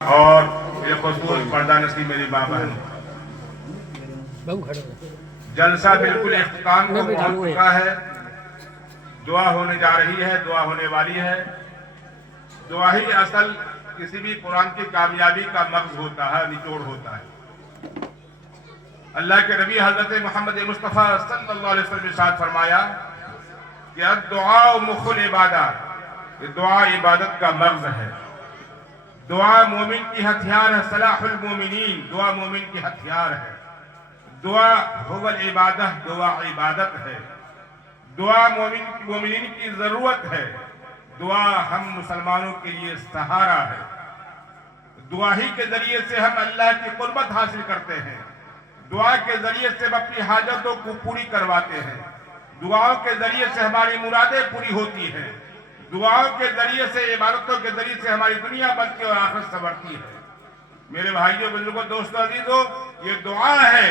اور خصوص پردہ نشین میری ماں بہن، جلسہ بالکل اختتام کو پہنچ چکا ہے۔ دعا ہونے جا رہی ہے، دعا ہونے والی ہے۔ دعا ہی اصل کسی بھی قرآن کی کامیابی کا مغز ہوتا ہے، نچوڑ ہوتا ہے۔ اللہ کے نبی حضرت محمد مصطفیٰ صلی اللہ علیہ وسلم نے ارشاد فرمایا کہ الدعاء مخ العبادہ، دعا عبادت کا مغز ہے۔ دعا مومن کی ہتھیار ہے، سلاح المومنین، دعا مومن کی ہتھیار ہے۔ دعا هو العبادہ، دعا عبادت ہے۔ دعا مومنین کی ضرورت ہے۔ دعا ہم مسلمانوں کے لیے سہارا ہے۔ دعا ہی کے ذریعے سے ہم اللہ کی قربت حاصل کرتے ہیں۔ دعا کے ذریعے سے ہم اپنی حاجتوں کو پوری کرواتے ہیں۔ دعاؤں کے ذریعے سے ہماری مرادیں پوری ہوتی ہیں۔ دعاؤں کے ذریعے سے، عبادتوں کے ذریعے سے ہماری دنیا بنتی اور آخرت سنورتی ہے۔ میرے بھائیوں، بزرگوں، دوستوں، عزیزوں، یہ دعا ہے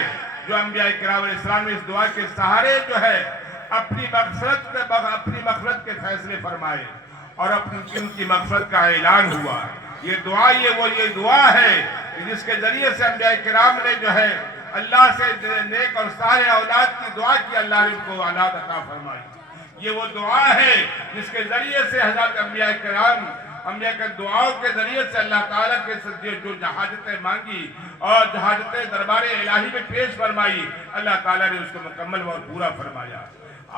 جو انبیاء کرام علیہ السلام نے اس دعا کے سہارے جو ہے اپنی مغفرت کے فیصلے فرمائے اور ان کی مغفرت کا اعلان ہوا۔ یہ دعا یہ دعا ہے جس کے ذریعے سے انبیاء کرام نے جو ہے اللہ سے نیک اور صالح اولاد کی دعا کی، اللہ نے ان کو اولاد عطا فرمائی۔ یہ وہ دعا ہے جس کے ذریعے سے حضرت انبیاء کے دعاؤں کے ذریعے سے اللہ تعالیٰ کے جو حاجتیں مانگی اور حاجتیں دربار الہی میں پیش فرمائی، اللہ تعالیٰ نے اس کو مکمل اور پورا فرمایا۔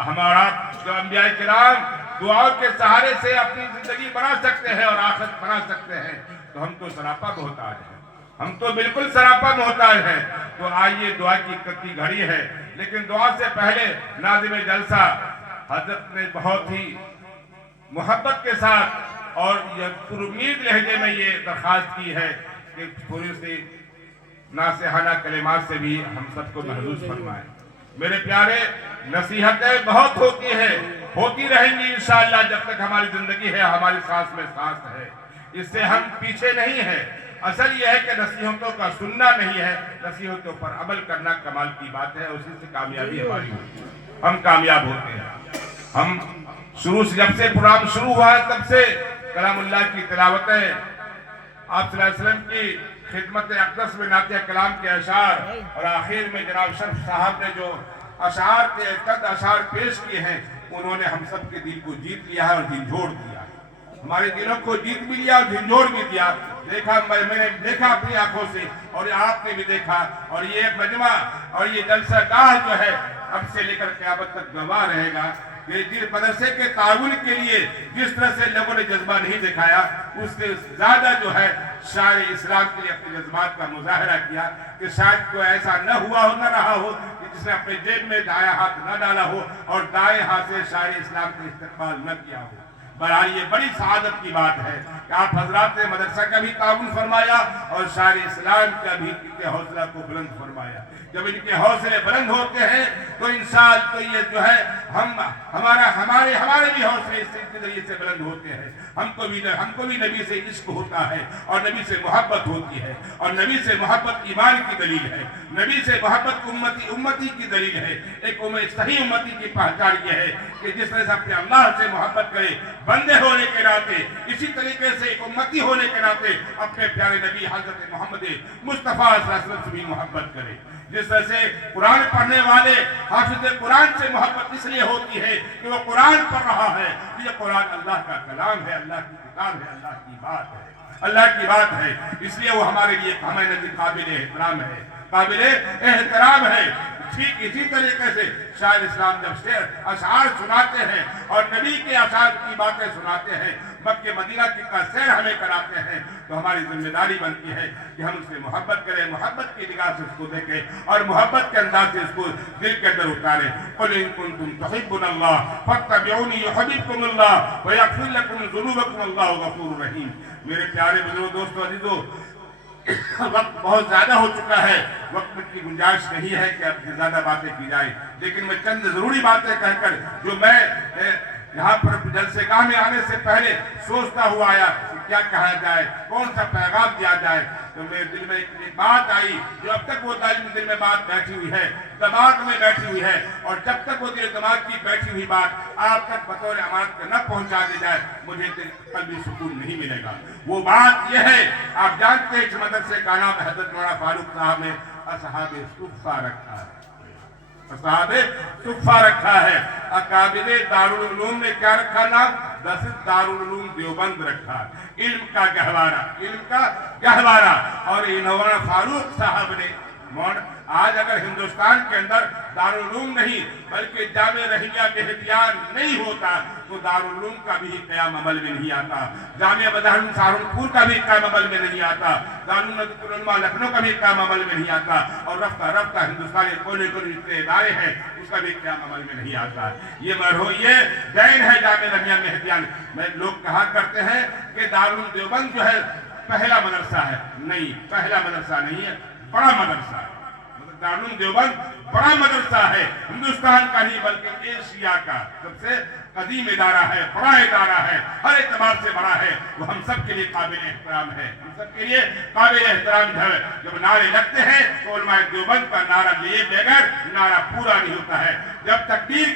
ہمارا جو انبیاء کرام دعاؤں کے سہارے سے اپنی زندگی بنا سکتے ہیں اور آخرت بنا سکتے ہیں، تو ہم تو سراپا محتاج ہیں، ہم تو بالکل سراپا محتاج ہیں۔ تو آئیے، دعا کی گھڑی ہے، لیکن دعا سے پہلے ناظم جلسہ حضرت نے بہت ہی محبت کے ساتھ اور یہ پرامید لہجے میں یہ درخواست کی ہے کہ تھوڑی سی ناصحانہ کلمات سے بھی ہم سب کو محظوظ فرمائیں۔ میرے پیارے، نصیحتیں بہت ہوتی ہیں، ہوتی رہیں گی انشاءاللہ جب تک ہماری زندگی ہے، ہماری سانس میں سانس ہے۔ اس سے ہم پیچھے نہیں ہیں۔ اصل یہ ہے کہ نصیحتوں کا سننا نہیں ہے، نصیحتوں پر عمل کرنا کمال کی بات ہے، اسی سے کامیابی ہماری ہوتی ہے، ہم کامیاب ہوتے ہیں۔ ہم شروع سے، جب سے پروگرام شروع ہوا ہے تب سے کلام اللہ کی تلاوتیں، آپ صلی اللہ علیہ وسلم کی خدمت اقدس میں نعت کلام کے اشعار، اور آخر میں جناب شرف صاحب نے جو اشعار کے چند اشعار پیش کیے ہیں، انہوں نے ہم سب کے دل کو جیت لیا ہے اور جھنجھوڑ دیا، ہمارے دلوں کو جیت بھی لیا اور جھنجھوڑ بھی دیا۔ دیکھا، میں نے دیکھا اپنی آنکھوں سے، اور آپ نے بھی دیکھا، اور یہ مجمع اور یہ جلسہ گاہ جو ہے اب سے لے کر قیامت تک گواہ رہے گا کہ جس مدرسے کے تعاون کے لیے جس طرح سے لوگوں نے جذبہ نہیں دکھایا، اس سے زیادہ جو ہے شاعر اسلام کے لیے اپنے جذبات کا مظاہرہ کیا، کہ شاید کوئی ایسا نہ ہوا ہو، نہ رہا ہو کہ جس نے اپنے جیب میں دائیں ہاتھ نہ ڈالا ہو اور دائیں ہاتھ سے شاعر اسلام کا استقبال نہ کیا ہو۔ بہرحال یہ بڑی سعادت کی بات ہے کہ آپ حضرات نے مدرسہ کا بھی تعاون فرمایا اور شاعر اسلام کا بھی ان کے حوصلہ کو بلند فرمایا۔ جب ان کے حوصلے بلند ہوتے ہیں تو انسان تو یہ جو ہے ہمارے بھی حوصلے اس کے ذریعے سے بلند ہوتے ہیں۔ ہم کو بھی نبی سے عشق ہوتا ہے اور نبی سے محبت ہوتی ہے، اور نبی سے محبت ایمان کی دلیل ہے، نبی سے محبت امتی کی دلیل ہے۔ ایک صحیح امتی کی پہچان یہ ہے کہ جس طرح سے اپنے اللہ سے محبت کرے بندے ہونے کے ناطے، اسی طریقے سے ایک امتی ہونے کے ناطے اپنے پیارے نبی حضرت محمد مصطفیٰ صلی اللہ علیہ وسلم سے بھی محبت کرے۔ جس طرح سے قرآن پڑھنے والے حافظ قرآن سے محبت اس لیے ہوتی ہے کہ وہ قرآن پڑھ رہا ہے، یہ قرآن اللہ کا کلام ہے، اللہ کی کتاب ہے، اللہ کی بات ہے، اللہ کی بات ہے، اس لیے وہ ہمارے لیے ہمیں نزدیک قابل احترام ہے، قابل احترام ہے۔ ٹھیک اسی طریقے سے شاعر اسلام جب اشعار سناتے ہیں اور نبی کے اشعار کی باتیں سناتے ہیں، مکہ مدینہ کا سیر ہمیں کراتے ہیں، تو ہماری ذمہ داری بنتی ہے کہ ہم اس سے محبت کریں، محبت کی نگاہ سے اس کو دیکھیں اور محبت کے انداز سے اس کو دل کے اندر اتاریں۔ قُلْ إِن كُنتُمْ تُحِبُّونَ اللَّهَ فَاتَّبِعُونِي يُحْبِبْكُمُ اللَّهُ وَيَغْفِرْ لَكُمْ ذُنُوبَكُمْ وَاللَّهُ غَفُورٌ رَحِيمٌ۔ میرے پیارے بزرگوں، دوستوں، عزیزوں، وقت بہت زیادہ ہو چکا ہے، وقت کی گنجائش نہیں ہے کہ اب زیادہ باتیں کی جائیں، لیکن میں چند ضروری باتیں کہہ کر جو میں یہاں پر جلسے گاہ میں آنے سے پہلے سوچتا ہوا آیا کہ क्या कहा जाए, कौन सा पैगाम दिया जाए। तो मेरे दिल में एक बात आई, जो अब तक वो दिल में बात बैठी हुई है, दिमाग में बैठी हुई है, और जब तक वो दिमाग की बैठी हुई बात आप तक बतौर अमानत न पहुंचा दी जाए, मुझे कल्बी सुकून नहीं मिलेगा। वो बात यह है, आप जानते हैं इस मदरसे का नाम हजरत मौलाना फारूक साहब ने असहाबे सुफ़ा रखा है, असहाबे सुफ़ा रखा है। अकाबिरे दारुल उलूम ने क्या रखा नाम? दारुल उलूम देवबंद रखा, इल्म का गहवारा, इल्म का गहवारा। और मौलाना फारूक साहब ने आज अगर हिंदुस्तान के अंदर दारुल उलूम नहीं बल्कि जामे रहिया बेहतियान नहीं होता तो दारुल उलूम का भी क़याम अमल में नहीं आता, जामिया बदारुल सहारनपुर का भी क़याम अमल में नहीं आता, दारुल नज़ीरुल उलमा लखनऊ का भी क़याम अमल में नहीं आता, और रफ्ता रफ्ता हिंदुस्तान के कोने कोने जितने इदारे हैं उसका भी क़याम अमल में नहीं आता। ये मरहुइये जैन है जामे रहिया बेहतियान। लोग कहा करते हैं कि दारुल देवबंद जो है पहला मदरसा है, नहीं, पहला मदरसा नहीं है, बड़ा मदरसा है। दारुल देवबंद बड़ा मदरसा है, हिंदुस्तान का नहीं बल्कि एशिया का सबसे कदीम इदारा है, बड़ा इदारा है, हर एतबार से बड़ा है। वो हम सब के लिए काबिल एहतराम है, हम सब के लिए काबिल एहतराम है। जब नारे लगते हैं तो उलमाए देवबंद का नारा लिए बगैर नारा पूरा नहीं होता है। जब तकबीर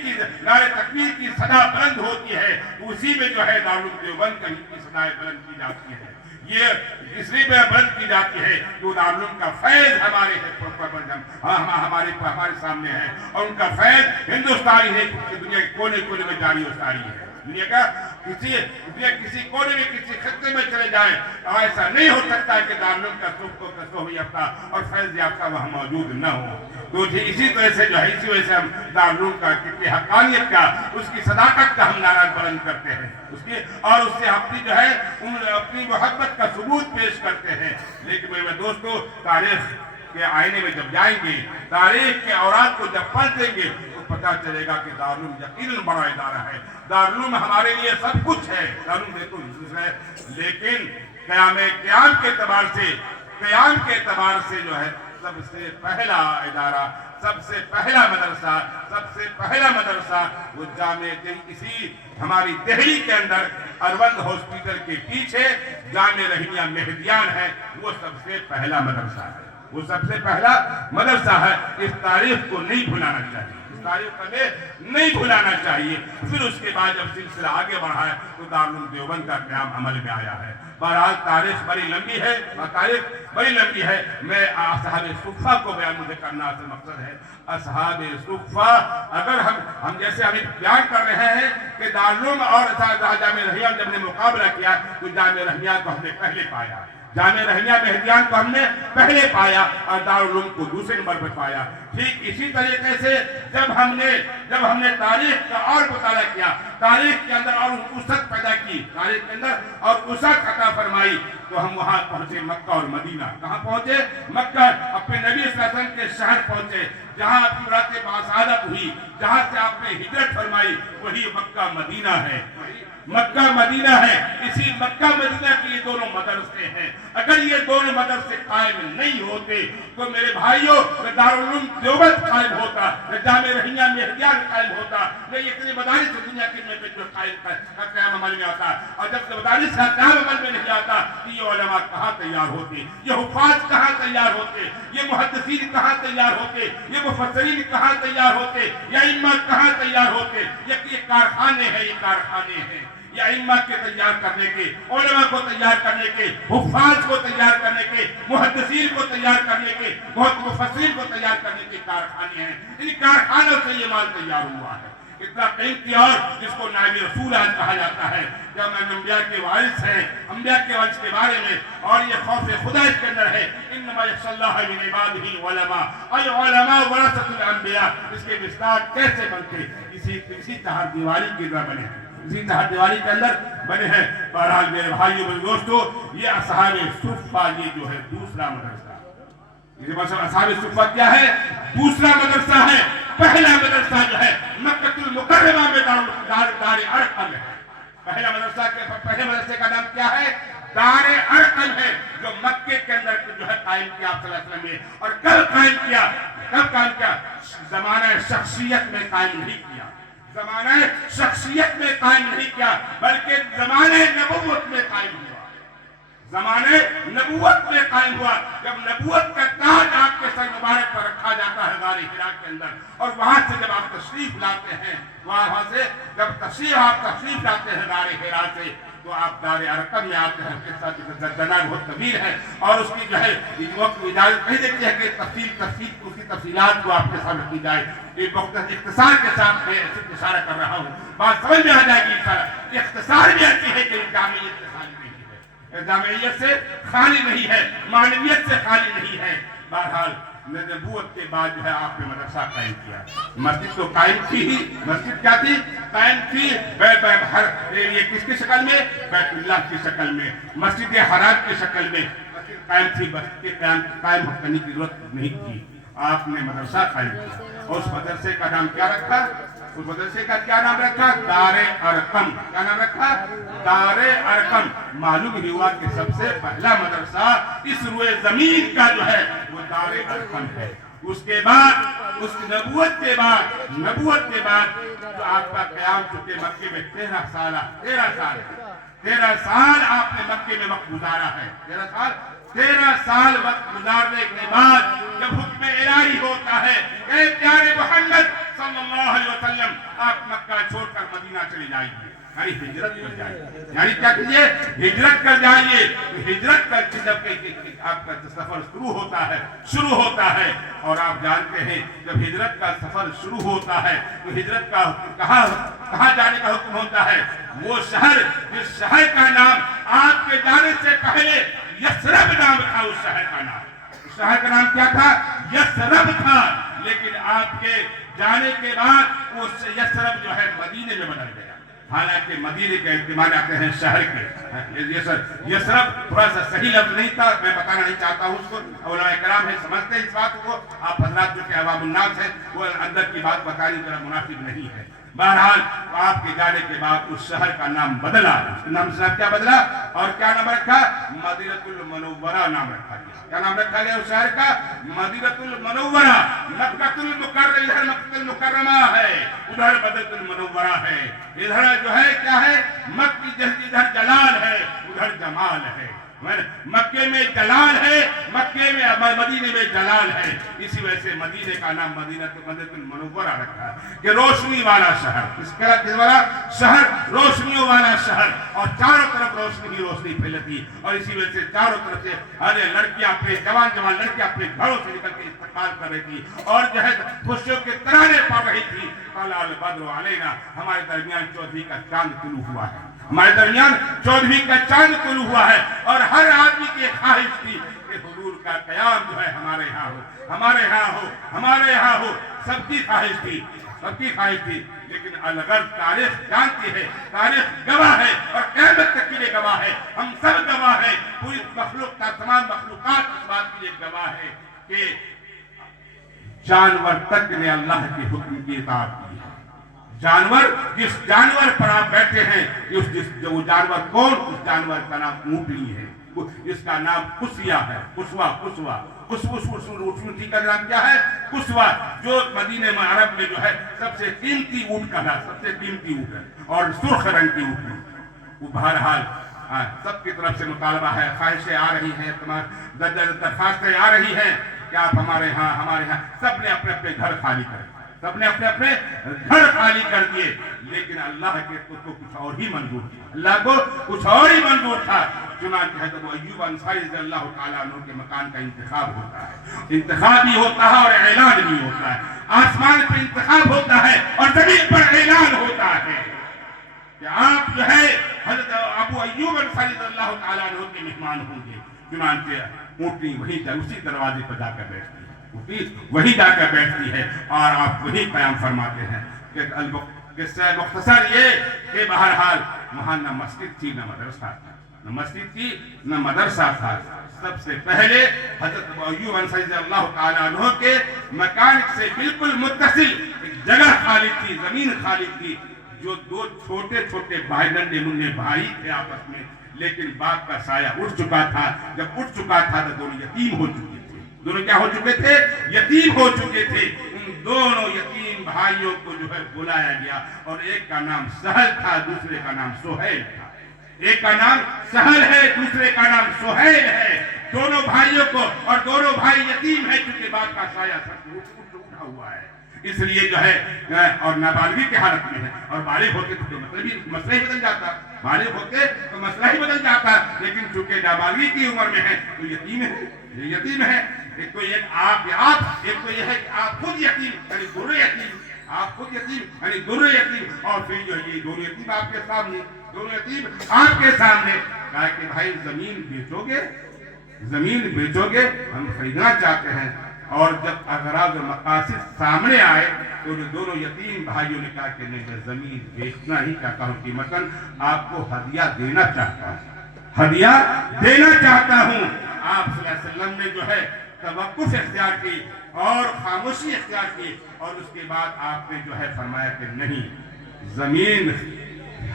की सदा बुलंद होती है उसी में जो है दारुल देवबंद की सदाएं बुलंद की जाती है। ये इसलिए बुलंद की जाती है कि दारुल उलूम का फैज़ हमारे हमारे सामने है, और उनका फैज़ हिंदुस्तानी है, दुनिया के कोने कोने में जारी और सारी है। दुनिया का किसी कोने में किसी खत्ते में चले जाए तो ऐसा नहीं हो सकता कि दारुल उलूम का सुख याफ्ता और फैज़ याफ्ता वहाँ मौजूद न हो। तो इसी तरह से जो है, इसी वजह से हम दारुल उलूम का की हक़ानियत का, उसकी सदाकत का हम नारा बुलंद करते हैं, उसकी और उससे अपनी जो है अपनी मोहब्बत का सबूत पेश करते हैं। लेकिन मेरे दोस्तों, तारीख के आईने में जब जाएंगे, तारीख के औरात को जब पलटेंगे तो पता चलेगा कि दारुल उलूम यकीनन बड़ा इदारा है। दारुल उलूम हमारे लिए सब कुछ है, दारुल उलूम तो है, लेकिन क़याम के एतबार से जो है सबसे पहला इदारा, सबसे पहला मदरसा वो जामे इसी हमारी दिल्ली के अंदर अरवंद हॉस्पिटल के पीछे जामे रहिया मेहदियान है, वो सबसे पहला मदरसा है, वो सबसे पहला मदरसा है। इस तारीख को नहीं भुलाना चाहिए, इस तारीख को नहीं भुलाना चाहिए। फिर उसके बाद जब सिलसिला आगे बढ़ा है तो दारुल उलूम देवबंद का क़याम अमल में आया है। बहरहाल तारीख बड़ी लंबी है, मैं असहाबे सुफ़ा को बयान मुझे करना असल मकसद है। असहाबे सुफ़ा, अगर हम जैसे अभी बयान कर रहे हैं कि दारुल उलूम और जामे रहिया जब ने मुकाबला किया तो जामे रहिया को हमने पहले पाया, जामे रहिया मेहदियान को हमने पहले पाया और दारुल उलूम को दूसरे नंबर पर पाया। ठीक इसी तरीके से जब हमने तारीख का और मुताला किया, तारीख के अंदर और उसत पैदा की, तारीख के अंदर और उसत अता फरमाई, तो हम वहां पहुंचे मक्का और मदीना। कहां पहुंचे? मक्का, अपने नबी सल्लल्लाहु अलैहि वसल्लम के शहर पहुंचे, जहां आपकी रात बासादत हुई, जहां से आपने हिजरत फरमाई, वही मक्का मदीना है, मक्का मदीना है। इसी मक्का मदीना के ये दोनों मदरसे हैं। अगर ये दोनों मदरसे कायम नहीं होते तो मेरे भाइयों, दारुल उलूम देवबंद कायम होता, जामे रहिया मेहदियान कायम होता, ये इतने मदारिस दुनिया के में जो क़याम अमल में आता। और जब मदारिस का क़याम अमल में नहीं आता तो ये उलमा कहाँ तैयार होते, ये हुफ़ाज़ कहाँ तैयार होते, ये मुहद्दिसीन कहाँ तैयार होते, ये मुफ़स्सिरीन कहाँ तैयार होते, ये इम्मा कहाँ तैयार होते। ये कारखाने हैं, ये इम्मा के तैयार करने के, उलमा को तैयार करने के, हुफ़ाज़ को तैयार करने के, मुहद्दिसीन को तैयार करने के, मुफ़स्सिरीन को तैयार करने के कारखाने हैं। इन कारखानों से ये माल तैयार हुआ है। इतना कीमती और जिसको नाइब रसूल आज कहा जाता है, जब अंबिया के वारिस हैं, अंबिया के वंश के बारे में, और ये खौफ खुदा इसके अंदर है, इन्नमा यख्शल्लाह मिन इबादिही उलमा, अल उलमा वरसतुल अंबिया। इसके विस्तार कैसे बनते, इसी तहत दिवाली के अंदर बने हैं, इसी तहत दिवाली के अंदर बने हैं। बहरहाल मेरे भाइयों और दोस्तों, ये असहाबे सुफ़ा, ये जो है दूसरा मदरसा, असहाबे सुफ़ा क्या है? दूसरा मदरसा है। पहला मदरसा जो है मक्कतुल मुकर्रमा में दार अरक़म है। पहले मदरसे का नाम क्या है? दार अरक़म है, जो मक्के के अंदर जो है कायम किया आप सल्लल्लाहु अलैहि वसल्लम ने। और कब कायम किया? ज़माना शख्सियत में कायम नहीं किया, ज़माना शख्सियत में कायम नहीं किया, बल्कि ज़माने नबुव्वत में कायम हुआ। जमाने नबूवत में कायम हुआ, जब नबूवत का ताज आपके सर मुबारक पर रखा जाता है गारी हिरा के अंदर, और वहां से जब आप तशरीफ लाते हैं, वहां से जब आप तशरीफ लाते हैं गारी हिरा से, तो आप दारे अरकम में आते हैं। उसके साथ दर्जना बहुत तवील है और उसकी जो है इस वक्त इजाजत नहीं देती है कि तफसील उसकी तफसीलात को आपके सामने की जाए। एक वक्त इख्तिसार के साथ मैं इशारा कर रहा हूँ, बात समझ में आ जाएगी। इख्तिसार भी आती है कि जामियत से खाली नहीं है, जामियत से खाली नहीं है, मानवियत से खाली नहीं है। बहरहाल नबूवत के बाद जो है आपने मदरसा कायम किया, मस्जिद तो कायम थी ही। मस्जिद क्या थी? कायम थी ये किसकी शक्ल में? बैतुल्लाह की शक्ल में, मस्जिद हराम की शक्ल में मस्जिद कायम थी। मस्जिद के कायम करने की जरूरत नहीं थी, आपने मदरसा कायम किया। और उस मदरसे का नाम क्या रखा? उस मदरसे का क्या नाम रखा? दारे अरकम। क्या नाम रखा? दारे अरकम। मालूम ही हुआ कि सबसे पहला मदरसा इस रुए जमीन का जो है वो दारे अरकम है। उसके बाद उस नबूवत के बाद तो आपका क़याम चुके मक्के में 13 साल आपने मक्के में वक्त गुजारा है। 13 साल वक्त गुजारने के बाद जब हुक्म इलाही होता है कि प्यारे मोहम्मद सल्लल्लाहु अलैहि वसल्लम आप मक्का छोड़कर मदीना चले जाइए, यानी हिजरत कर जाइए। यानी क्या कीजिए? हिजरत कर जाइए। हिजरत करके जब आपका सफर शुरू होता है और आप जानते हैं जब हिजरत का सफर शुरू होता है तो हिजरत का कहाँ जाने का हुक्म होता है? वो शहर जिस शहर का नाम आपके जाने से पहले यसरब नाम था, उस शहर का नाम, उस शहर का नाम क्या था? यसरब था। लेकिन आपके जाने के बाद वो यसरब जो है मदीने में बदल गया। हालांकि मदीने के इस्तेमाल आते हैं शहर के। यसरब थोड़ा सा सही लफ्ज नहीं था, मैं बताना नहीं चाहता हूँ उसको। उलमाए कराम है, समझते हैं इस बात को। आप हजरात जो कि अवामुन्नास है वो अंदर की बात बतानी जरा मुनासिब नहीं है। बहरहाल आपके जाने के बाद उस शहर का नाम बदला। नाम से क्या बदला और क्या नाम रखा? मदीनतुल मुनव्वरा नाम रखा गया। क्या नाम रखा गया उस शहर का? मदीनतुल मुनव्वरा। मक्कातुल मुकर्रमा, इधर मक्कातुल मुकर्रमा है, उधर मदीनतुल मुनव्वरा है। इधर जो है क्या है? मक्की इधर जलाल है, उधर जमाल है। मक्के में जलाल है, मक्के में मदीने में जलाल है। इसी वजह से मदीने का नाम मदीनतुल मुनव्वरा रखा कि रोशनी वाला शहर। किस वाला शहर? रोशनियों वाला शहर। और चारों तरफ रोशनी ही रोशनी फैलती। और इसी वजह से चारों तरफ से अरे लड़कियां अपने जवान लड़कियां अपने घरों से निकल के इस्तकबाल कर रही थी और जो है खुशियों के तराने पड़ रही थी। अल बद्र अलैना, हमारे दरमियान चौधरी का चांद तुलू हुआ है, हमारे दरमियान चौधरी का चांद तुलू हुआ है। और हर आदमी की ख्वाहिश थी कि हुजूर का क़याम जो है हमारे यहाँ हो, हमारे यहाँ हो। सबकी ख्वाहिश थी। लेकिन अलगर तारीख जानती है, तारीख गवाह है और क़यामत तक के लिए गवाह है। हम सब गवाह है, पूरी तमाम मखलूक़ात इस बात के लिए गवाह है कि जानवर तक ने अल्लाह के हुक्म की इताअत की है। जिस जानवर पर आप बैठे हैं, वो जानवर कौन? उस जानवर का नाम ऊँटनी है, इसका नाम कुस्या है। कुसवा का नाम क्या है? कुसवा, जो मदीने में अरब में जो है सबसे कीमती ऊँट का नाम, सबसे कीमती ऊँट है और सुर्ख रंग की ऊँट है। वो बहरहाल सबकी तरफ से मुतालबा है, ख्वाहिशें आ रही हैं, दरखास्तें आ रही हैं कि आप हमारे यहाँ सबने अपने अपने घर खाली करें। सबने अपने अपने घर खाली कर दिए। लेकिन अल्लाह के तो कुछ और ही मंजूर था, अल्लाह को कुछ और ही मंजूर था। चुनांचे है तो वो अय्यूब अंसारी रज़ियल्लाहु ताला अन्हु के मकान का इंतखाब होता है, इंतखाब भी होता है और ऐलान भी होता है। आसमान पर इंतखाब होता है और जमीन पर ऐलान होता है कि आप जो है हज़रत अबू अय्यूब अंसारी रज़ियल्लाहु ताला अन्हु के मेहमान होंगे। चुनांचे ऊँटनी वही उसी दरवाजे पर जाकर बैठती है, वही जाकर बैठती है और आप वही क़याम फरमाते हैं कि मुख्तसर ये कि बहरहाल वहाँ न मस्जिद थी न मदरसा था, न मदरसा था। सबसे पहले हज़रत अय्यूब अंसारी रज़ियल्लाहु ताला अन्हु के मकान से बिल्कुल मुत्तसिल एक जगह खाली थी, जमीन खाली थी, जो दो छोटे छोटे भाई नन्हे मुन्ने भाई थे आपस में। लेकिन बाप का साया उठ चुका था। जब उठ चुका था तो दोनों यतीम हो चुके थे। दोनों क्या हो चुके थे? यतीम हो चुके थे। उन दोनों यतीम भाइयों को जो है बुलाया गया और एक का नाम सहल था, दूसरे का नाम सोहेल था। ایک کا نام سہل ہے، دوسرے کا نام سہیل ہے، دونوں بھائیوں کو، اور دونوں بھائی یتیم ہیں چونکہ باپ کا سایہ سب اٹھا ہوا ہے، اس لیے جو ہے اور نابالغی کی حالت میں ہے، اور بالغ ہوتے تو مسئلہ ہی بدل جاتا، بالغ ہوتے تو مسئلہ ہی بدل جاتا، لیکن چونکہ نابالغی کی عمر میں ہے تو یتیم ہے، یہ یتیم ہے۔ ایک تو یہ ایک تو یہ ہے کہ آپ خود یتیم یعنی در یتیم، آپ خود یتیم یعنی در یتیم، اور پھر جو یہ دونوں یتیم آپ کے سامنے، دونوں یتیم آپ کے سامنے، کہا کہ بھائی زمین بیچو گے، زمین بیچو گے، ہم خریدنا چاہتے ہیں۔ اور جب اغراض و مقاصد سامنے آئے تو دونوں یتیم بھائیوں نے کہا کہ نہیں، میں زمین بیچنا ہی چاہتا ہوں، قیمتاً آپ کو ہدیہ دینا چاہتا ہوں، ہدیہ دینا چاہتا ہوں۔ آپ صلی اللہ علیہ وسلم نے جو ہے توقف اختیار کی اور خاموشی اختیار کی، اور اس کے بعد آپ نے جو ہے فرمایا کہ نہیں، زمین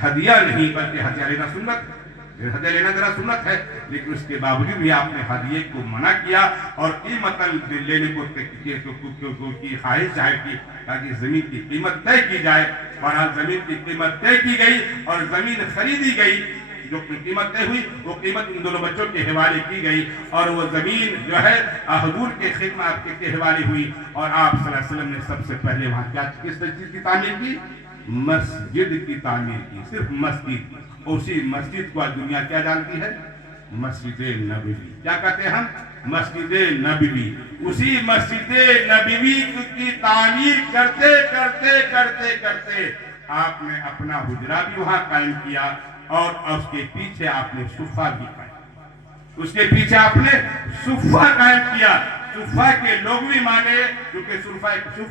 ہدیہ نہیں بلکہ ہدیہ لینا سنت، ہدیہ لینا ذرا سنت ہے، لیکن اس کے باوجود بھی آپ نے ہدیے کو منع کیا اور قیمت لینے کو کی خواہش ظاہر کی تاکہ زمین کی قیمت طے کی جائے۔ بہرحال زمین کی قیمت طے کی گئی اور زمین خریدی گئی، جو قیمت طے ہوئی وہ قیمت ان دونوں بچوں کے حوالے کی گئی، اور وہ زمین جو ہے حضور کے خدمت کے حوالے ہوئی، اور آپ صلی اللہ علیہ وسلم نے سب سے پہلے وہاں کیا کس چیز کی تعمیر کی؟ مسجد کی تعمیر کی، صرف مسجد۔ اسی مسجد کو دنیا کیا جانتی ہے؟ مسجد نبوی۔ کیا کہتے ہیں ہم؟ مسجد نبوی۔ اسی مسجد نبوی کی تعمیر کرتے کرتے کرتے کرتے آپ نے اپنا حجرہ بھی وہاں قائم کیا، اور اس کے پیچھے آپ نے صفہ بھی قائم کیا، اس کے پیچھے آپ نے صفہ قائم کیا۔ صفہ کے لغوی معنی، کیونکہ صفہ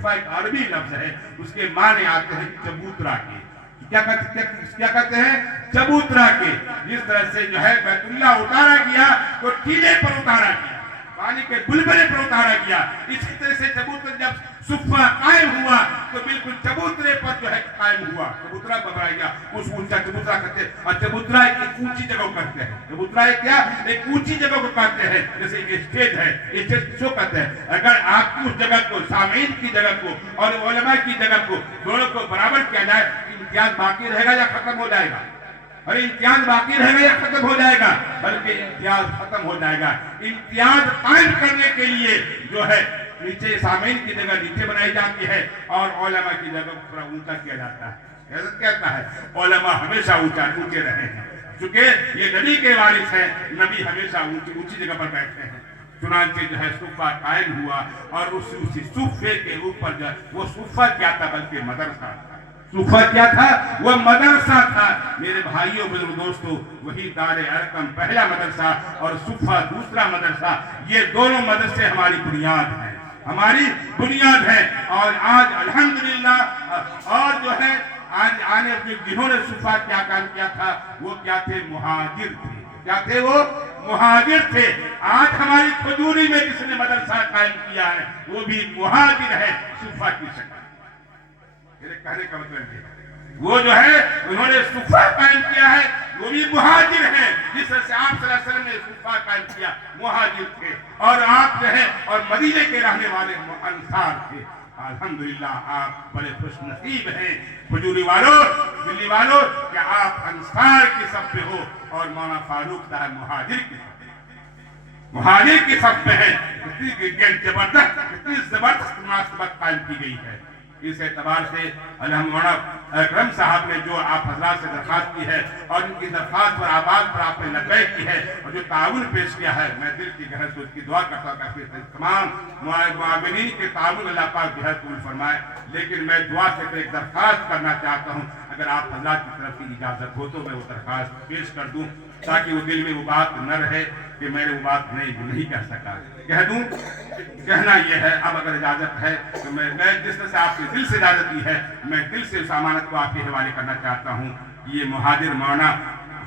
ایک عربی لفظ ہے، اس کے معنی آتے ہیں چبوترا کے۔ کیا کہتے ہیں؟ چبوترا کے۔ جس طرح سے جو ہے بیت اللہ اتارا گیا تو ٹیلے پر اتارا گیا، پانی کے بلبلے پر اتارا گیا، اسی طرح سے چبوترا جب صفہ قائم ہوا تو بالکل چبوترے پر جو ہے قائم ہوا، چبوترا ببرایا گیا، اس اونچا چبوترا کہتے ہیں، اور چبوترا ایک اونچی جگہ کو کہتے ہیں، چبوترا ایک کیا؟ ایک اونچی جگہ کو کہتے ہیں، جیسے ایک اسٹیج ہے، اسٹیج کسو کہتے ہیں۔ اگر آپ کی اس جگہ کو، سامعین کی جگہ کو اور علماء کی جگہ کو، دونوں کو برابر کیا جائے، امتیاز باقی رہے گا یا ختم ہو جائے گا؟ اور امتیاز باقی رہے گا یا ختم ہو جائے گا؟ بلکہ امتیاز ختم ہو جائے گا۔ امتیاز قائم کرنے کے لیے جو ہے نیچے سامعین کی جگہ نیچے بنائی جاتی ہے، اور علماء کی جگہ کو تھوڑا اونچا کیا جاتا ہے۔ حضرت کہتا ہے علماء ہمیشہ اونچے رہے ہیں، چونکہ یہ نبی کے وارث ہیں، نبی ہمیشہ اونچی جگہ پر بیٹھتے ہیں۔ چنانچہ جو ہے صفہ قائم ہوا، اور اسی صفے کے اوپر جو وہ صفہ کیا تھا بلکہ مدرسہ تھا۔ صفہ کیا تھا؟ وہ مدرسہ تھا۔ میرے بھائیوں بزرگ دوستو، وہی دار ارقم پہلا مدرسہ اور صفہ دوسرا مدرسہ، یہ دونوں مدرسے ہماری بنیاد ہیں، ہماری بنیاد ہے۔ اور آج الحمدللہ، اور جو ہے آج آنے جنہوں نے صفہ کیا کام کیا تھا وہ کیا تھے؟ مہاجر تھے۔ کیا تھے وہ؟ مہاجر تھے۔ آج ہماری کھجوری میں جس نے مدرسہ قائم کیا ہے وہ بھی مہاجر ہے، صفہ کی شکل۔ میرے کہنے کا مطلب ہے وہ جو ہے انہوں نے صفہ قائم کیا ہے، وہ بھی مہاجر ہیں، جس طرح سے آپ صلی اللہ علیہ وسلم نے صفہ قائم کیا، مہاجر تھے، اور آپ جو ہے اور مدینے کے رہنے والے انصار تھے۔ الحمدللہ آپ بڑے خوش نصیب ہیں کھجوری والوں، دلی والوں، کہ آپ انصار کی صف پہ ہو، اور مولانا فاروق صاحب مہاجر کی صف پہ ہیں۔ کتنی زبردست مناسبت قائم کی گئی ہے۔ اس اعتبار سے مولانا اکرم صاحب نے جو آپ حضرات سے درخواست کی ہے، اور ان کی درخواست پر آواز پر آپ نے لبیک کی ہے، اور جو تعاون پیش کیا ہے، میں دل کی گہرائیوں سے اس کی دعا کرتا ہوں کہ تمام معاونین کے تعاون اللہ پاک بہت قبول فرمائے۔ لیکن میں دعا سے ایک درخواست کرنا چاہتا ہوں، اگر آپ حضرات کی طرف کی اجازت ہو تو میں وہ درخواست پیش کر دوں، تاکہ وہ دل میں وہ بات نہ رہے کہ میں نے وہ بات نہیں کہہ سکا، کہہ دوں۔ کہنا یہ ہے، اب اگر اجازت ہے تو میں جس طرح سے آپ نے دل سے اجازت دی ہے، میں دل سے اس امانت کو آپ کے حوالے کرنا چاہتا ہوں۔ یہ مہاجر مولانا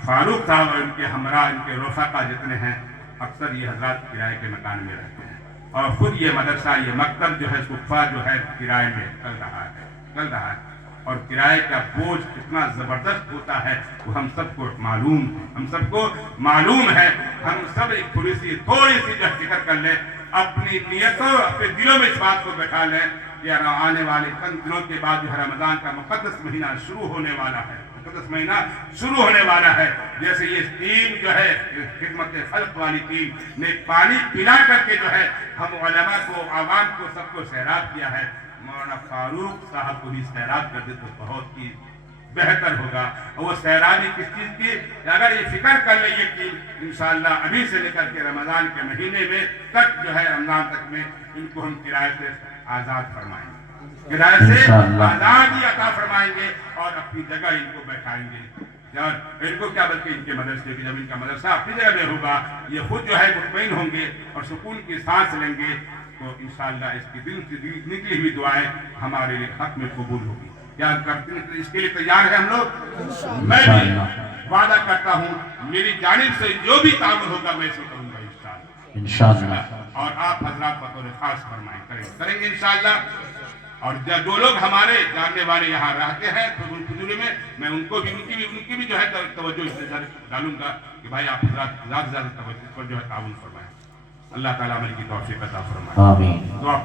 فاروق صاحب اور ان کے ہمراہ، ان کے رفقا جتنے ہیں، اکثر یہ حضرات کرائے کے مکان میں رہتے ہیں، اور خود یہ مدرسہ، یہ مکتب جو ہے صفہ جو ہے کرائے میں چل رہا ہے، اور کرائے کا بوجھ کتنا زبردست ہوتا ہے وہ ہم سب کو معلوم ہے۔ ہم سب ایک تھوڑی سی جو فکر کر لیں، اپنی نیتوں، اپنے دلوں میں اس بات کو بیٹھا لیں کہ آنے والے چند دنوں کے بعد جو رمضان کا مقدس مہینہ شروع ہونے والا ہے، मुक़द्दस महीना शुरू होने वाला है। जैसे ये टीम जो है खिदमत खल्क वाली टीम ने पानी पिला करके जो है हम उलमा को, आवाम को, सबको सैराब किया है, मौलाना फारूक साहब को भी सैराब कर दे तो बहुत ही बेहतर होगा। और वो सैराबी किस चीज़ की, अगर ये फिक्र कर ले ये टीम इंशाअल्लाह अभी से लेकर के रमज़ान के महीने में तक जो है रमज़ान तक में इनको हम किराए से आज़ाद फरमाएंगे, किराए से आज़ादी अता फरमाएंगे और अपनी जगह इनको बैठाएंगे। और इनको क्या बल्कि इनके मदरसे की, जब इनका मदरसा अपनी जगह में होगा ये खुद जो है मुतमईन होंगे और सुकून की सांस लेंगे, तो इंशाअल्लाह इसकी दिल से निकली हुई दुआएं हमारे लिए हक में कबूल होगी। क्या करते हैं, इसके लिए तैयार है हम लोग? मैं भी वादा करता हूँ मेरी जानिब से जो भी ताउन होगा मैं इसे करूँगा इंशाअल्लाह। और आप हजरात बतौर खास फरमाएं करेंगे इंशाअल्लाह। और जो लोग हमारे जानने वाले यहाँ रहते हैं फजूली में, मैं उनको भी उनकी भी जो है तवज्जो इस नजर डालूंगा कि भाई आप हजरात ज़्यादा से ज़्यादा तवज्जो पर जो है ताउन फरमाएं। अल्लाह ताला अमल की तौफीक अता फरमाए। आमीन। दुआ